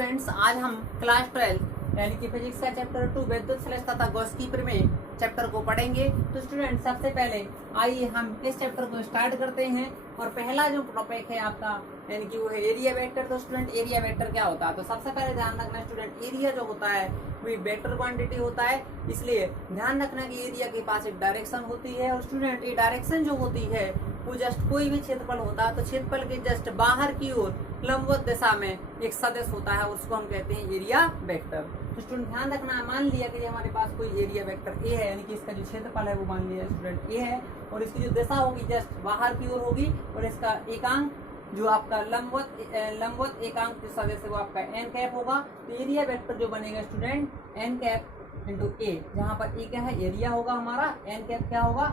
Students, आज हम class 12 यानी कि फिजिक्स का चैप्टर 2 विद्युत स्लेश तथा गॉस की प्रमेय चैप्टर को पढ़ेंगे। तो स्टूडेंट, सबसे पहले आइए हम इस चैप्टर को स्टार्ट करते हैं। और पहला जो टॉपिक है आपका यानी कि वो है एरिया वेक्टर। तो स्टूडेंट, एरिया वेक्टर क्या होता है? तो सबसे पहले ध्यान रखना स्टूडेंट, एरिया जो होता है वो वेक्टर क्वांटिटी होता है, इसलिए ध्यान रखना कि एरिया के पास एक डायरेक्शन होती है। और स्टूडेंट, ये डायरेक्शन जो होती है वो जस्ट कोई भी क्षेत्रफल होता है तो क्षेत्रफल के जस्ट बाहर की ओर लंबवत दिशा में एक सदिश होता है, उसको हम कहते हैं एरिया वेक्टर। तो स्टूडेंट ध्यान रखना, मान लिया कि हमारे पास कोई एरिया वेक्टर ए है, यानी कि इसका जो क्षेत्रफल है वो मान लिया स्टूडेंट ए है, और इसकी जो दिशा होगी जस्ट बाहर की ओर होगी, और इसका एकांक जो आपका लंबवत एकांक जो सदिश है वो आपका एन कैप होगा। तो एरिया वेक्टर जो बनेगा स्टूडेंट एन कैप इंटू ए, जहां पर ए क्या है, एरिया होगा हमारा, एन कैप क्या होगा,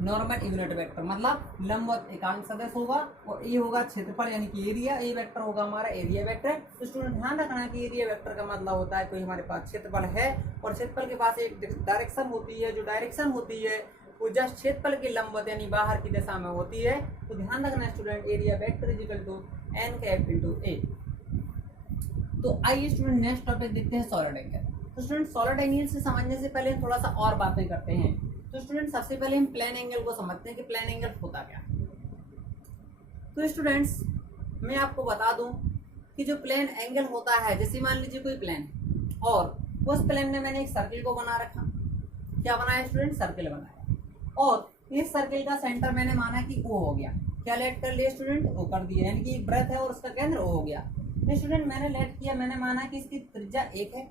नॉर्मल यूनिट वेक्टर मतलब लंबवत एकांक सदिश होगा, और ए होगा क्षेत्रफल यानी कि एरिया, ए वेक्टर होगा हमारा एरिया वेक्टर। तो स्टूडेंट ध्यान रखना कि एरिया वेक्टर का मतलब होता है कोई हमारे पास क्षेत्रफल है और क्षेत्रफल के पास एक डायरेक्शन होती है, जो डायरेक्शन होती है वो जस्ट क्षेत्रफल के लंबवत यानी बाहर की दिशा में होती है। तो ध्यान रखना student, area vector is equal to N cap into A. तो आइए स्टूडेंट नेक्स्ट टॉपिक देखते हैं, सॉलिड एंगल। तो स्टूडेंट, सॉलिड एंगल से समझने से पहले थोड़ा सा और बातें करते हैं। तो स्टूडेंट, सबसे पहले हम प्लेन एंगल को समझते हैं कि प्लेन एंगल होता क्या। तो स्टूडेंट्स, मैं आपको बता दूं कि जो प्लेन एंगल होता है, जैसे मान लीजिए कोई प्लेन और उस प्लेन में मैंने एक सर्किल को बना रखा। क्या बनाया स्टूडेंट? सर्किल बनाया, और इस सर्किल का सेंटर मैंने माना कि ओ हो गया। क्या लेट कर लिया स्टूडेंट? ओ कर दिया, यानी कि एक वृत्त है और उसका केंद्र ओ हो गया। तो स्टूडेंट, मैंने लेट किया, मैंने माना कि इसकी त्रिज्या 1 है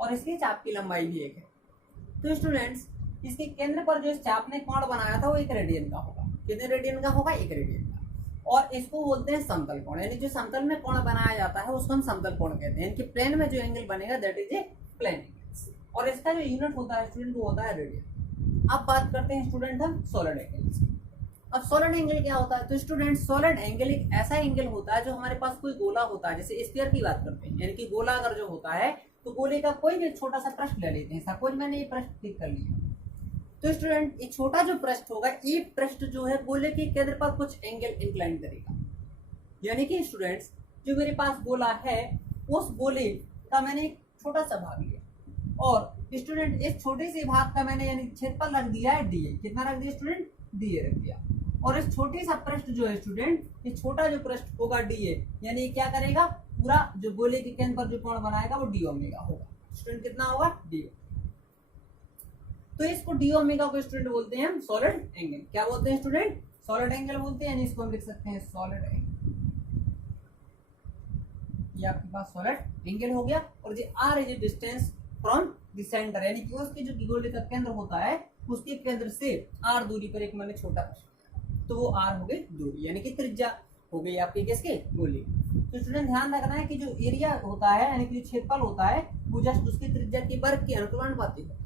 और इसकी चाप की लंबाई भी 1 है। तो स्टूडेंट्स, इसके केंद्र पर जो इस चाप ने कोण बनाया था वो 1 रेडियन का होगा। कितने रेडियन का होगा? 1 रेडियन का। और इसको बोलते हैं समतल कोण, यानी जो समतल में कोण बनाया जाता है उसको हम समतल कोण कहते हैं। यानी कि प्लेन में जो एंगल बनेगा that is a plane angle, और इसका जो यूनिट होता है स्टूडेंट वो होता है रेडियन। अब बात करते हैं स्टूडेंट हम सॉलिड एंगल की। अब सॉलिड एंगल क्या होता है? तो स्टूडेंट, सॉलिड एंगल एक ऐसा एंगल होता है जो हमारे पास कोई गोला होता है, जैसे स्फीयर की बात करते हैं, यानी कि गोला अगर जो होता है तो गोले का कोई भी छोटा सा पृष्ठ ले लेते हैं। सपोज मैंने ये पृष्ठ ठीक कर लिया, तो स्टूडेंट ये छोटा जो पृष्ठ होगा, ये पृष्ठ जो है गोले के केंद्र पर कुछ एंगल इंक्लाइन करेगा। यानी कि स्टूडेंट्स, जो मेरे पास गोला है उस गोले का मैंने एक छोटा सा भाग लिया, और स्टूडेंट इस छोटे से भाग का मैंने यानी क्षेत्रफल रख दिया है डीए। कितना रख दिया स्टूडेंट? डीए रख दिया। और इस छोटे सा पृष्ठ जो है स्टूडेंट, ये छोटा जो पृष्ठ होगा डीए, यानी क्या करेगा, पूरा जो गोले के केंद्र पर जो कोण बनाएगा वो डी ओमेगा होगा। स्टूडेंट कितना होगा? डी। तो इसको डी ओमेगा को स्टूडेंट बोलते हैं हम सॉलिड एंगल। क्या बोलते हैं स्टूडेंट? सॉलिड एंगल बोलते हैं, यानी इसको हम लिख सकते हैं सॉलिड एंगल। ये आपके पास सॉलिड एंगल हो गया। और ये R is distance from the centre, यानी कि उसके जो गोले का केंद्र होता है उसके केंद्र से आर दूरी पर एक मैंने छोटा पृष्ठ, तो वो आर हो गई दूरी, यानी कि त्रिज्या हो गई आपकी किसके? गोले। तो स्टूडेंट ध्यान रखना है कि जो एरिया होता है यानी कि क्षेत्रफल होता है वो जस्ट उसकी त्रिज्या के वर्ग के अनुपाती होता है,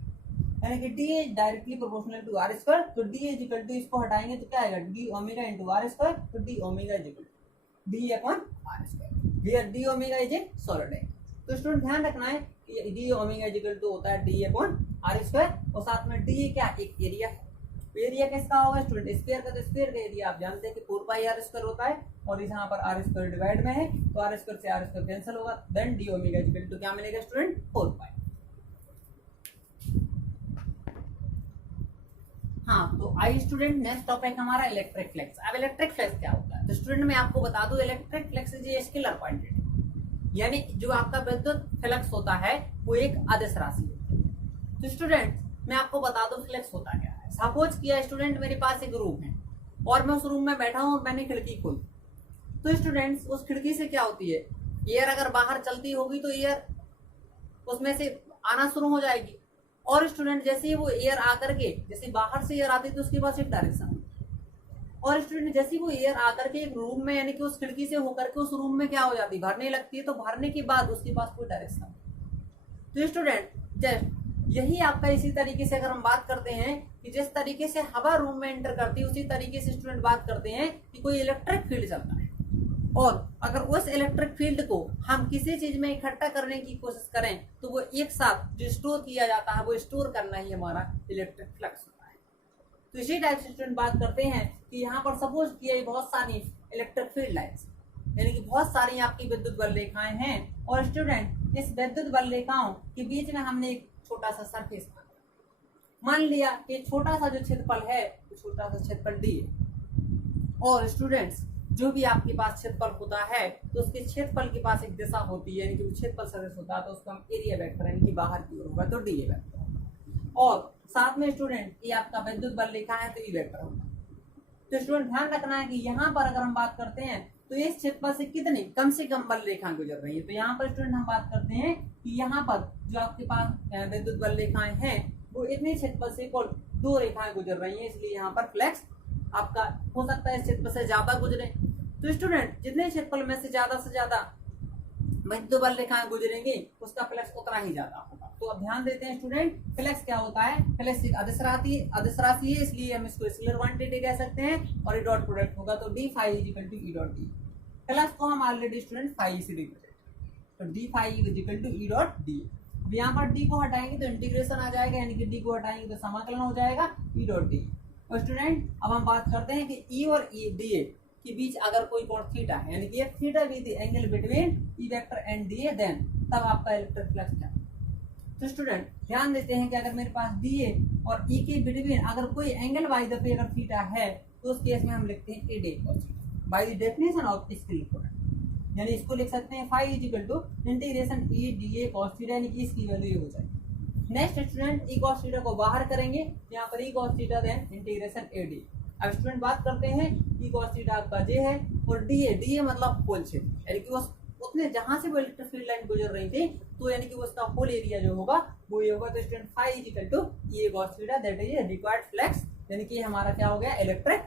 यानी कि D is directly proportional to R square. तो डी इज इक्वल टू, इसको हटाएंगे तो क्या आएगा, D omega into R square. तो D omega is equal to D upon R square. Here D omega is a solid angle. तो student ध्यान रखना है कि D omega is equal to होता है डी अपॉन आर स्क्वायर, और साथ में डी क्या, एक एरिया है। एरिया किसका होगा स्टूडेंट? स्फीयर का। तो स्फीयर का एरिया आप जानते हैं कि 4 पाई आर स्क्वायर होता है, और यहाँ पर आर स्क्वायर डिवाइड में है तो आर स्क्वायर से आर स्क्वायर कैंसिल होगा, then D omega is equal to क्या मिलेगा स्टूडेंट? 4 पाई। हाँ, तो आई स्टूडेंट, नेक्स्ट टॉपिक हमारा इलेक्ट्रिक फ्लक्स। अब इलेक्ट्रिक फ्लक्स क्या होता है? तो स्टूडेंट मैं आपको बता दूं, electric flux is a scalar quantity, यानी जो आपका विद्युत फ्लक्स होता है वो एक अदिश राशि है। तो स्टूडेंट मैं आपको बता दूं फ्लक्स होता क्या है। सपोज किया स्टूडेंट, मेरे पास एक रूम है और मैं उस रूम में बैठा हूं, मैंने खिड़की खोली, तो स्टूडेंट्स उस खिड़की से क्या होती है, एयर अगर बाहर चलती होगी तो एयर उसमें से आना शुरू हो जाएगी। और स्टूडेंट जैसे ही वो एयर आकर के, जैसे बाहर से एयर आती है तो उसके पास एक डायरेक्शन, और स्टूडेंट जैसे ही वो एयर आकर के एक रूम में यानी कि उस खिड़की से होकर के उस रूम में क्या हो जाती है, भरने लगती है, तो भरने के बाद उसके पास कोई डायरेक्शन। तो स्टूडेंट जस्ट यही आपका इसी तरीके से अगर हम बात करते हैं कि जिस तरीके से हवा रूम में एंटर करती है, उसी तरीके से स्टूडेंट बात करते हैं कि कोई इलेक्ट्रिक फील्ड चलता है, और अगर उस इलेक्ट्रिक फील्ड को हम किसी चीज में इकट्ठा करने की कोशिश करें तो वो एक साथ जो स्टोर किया जाता है वो स्टोर करना ही हमारा इलेक्ट्रिक फ्लक्स होता है। तो इसी टाइप से स्टूडेंट बात करते हैं कि यहाँ पर सपोज किया बहुत सारी इलेक्ट्रिक फील्ड लाइन्स, यानी कि बहुत सारी आपकी विद्युत बल रेखाएं हैं। और स्टूडेंट इस विद्युत बल रेखाओं के बीच में हमने एक छोटा सा सरफेस मान लिया कि छोटा सा जो क्षेत्रफल है तो छोटा सा क्षेत्रफल डी है। और स्टूडेंट्स जो भी आपके पास क्षेत्रफल होता है तो उसके क्षेत्रफल के पास एक दिशा होती है, यानी कि क्षेत्रफल सदिश होता है, तो उसको हम एरिया वेक्टर यानी कि बाहर की ओर होगा तो डी ए वेक्टर होगा। और साथ में स्टूडेंट ये आपका विद्युत बल रेखा है तो ई वेक्टर होगा। तो स्टूडेंट ध्यान रखना है कि यहाँ पर अगर हम बात करते हैं तो इस क्षेत्रफल से कितनी कम से कम बल रेखा गुजर रही है। तो यहाँ पर स्टूडेंट हम बात करते हैं कि यहाँ पर जो आपके पास विद्युत बल रेखाएं हैं वो इतने क्षेत्रफल से कुल 2 रेखाएं गुजर रही हैं, इसलिए यहाँ पर फ्लेक्स आपका हो सकता है इस क्षेत्रफल से ज्यादा गुजरे। तो स्टूडेंट जितने क्षेत्रफल में से ज्यादा विद्युत बल रेखाएं गुजरेंगी उसका फ्लेक्स उतना ही ज्यादा होगा। तो अब ध्यान देते हैं स्टूडेंट, फ्लेक्स क्या होता है, फ्लेक्स एक अदिश राशि है, इसलिए हम इसको स्केलर क्वांटिटी कह सकते हैं और ये डॉट प्रोडक्ट होगा तो D phi equal to E dot D. Flux को हम ऑलरेडी स्टूडेंट फाई से रिप्रेजेंट, तो D phi equal to E dot D. अब यहाँ पर डी को हटाएंगे तो इंटीग्रेशन आ जाएगा, यानी कि डी को हटाएंगे तो समाकलन हो जाएगा ई डॉट डी। और स्टूडेंट अब हम बात करते हैं कि ई और ई डी ए के बीच अगर कोई कोण थीटा है, यानी कि theta be the angle between E vector and D A, then तब आपका इलेक्ट्रिक फ्लक्स क्या। तो स्टूडेंट ध्यान देते हैं कि अगर मेरे पास डी ए और ई के बिटवीन अगर कोई एंगल बाय द पे अगर थीटा है तो उस केस में हम लिखते हैं A D cos theta by the definition of scalar product, यानी इसको लिख सकते हैं phi is equal to integration E D A cos theta, यानी कि इसकी वैल्यू ये हो जाएगी। Next student E cos theta को बाहर करेंगे, यहाँ पर E cos theta then integration A D. अब स्टूडेंट बात करते हैं ई cos थीटा आपका जे है और डी ए मतलब होल क्षेत्र, यानी कि उसने जहां से वो इलेक्ट्रिक फील्ड लाइन गुजर रही थी तो यानी कि उसका होल एरिया जो होगा वो ये होगा। तो student phi is equal to E cos theta that is required flux, यानी कि हमारा क्या हो गया इलेक्ट्रिक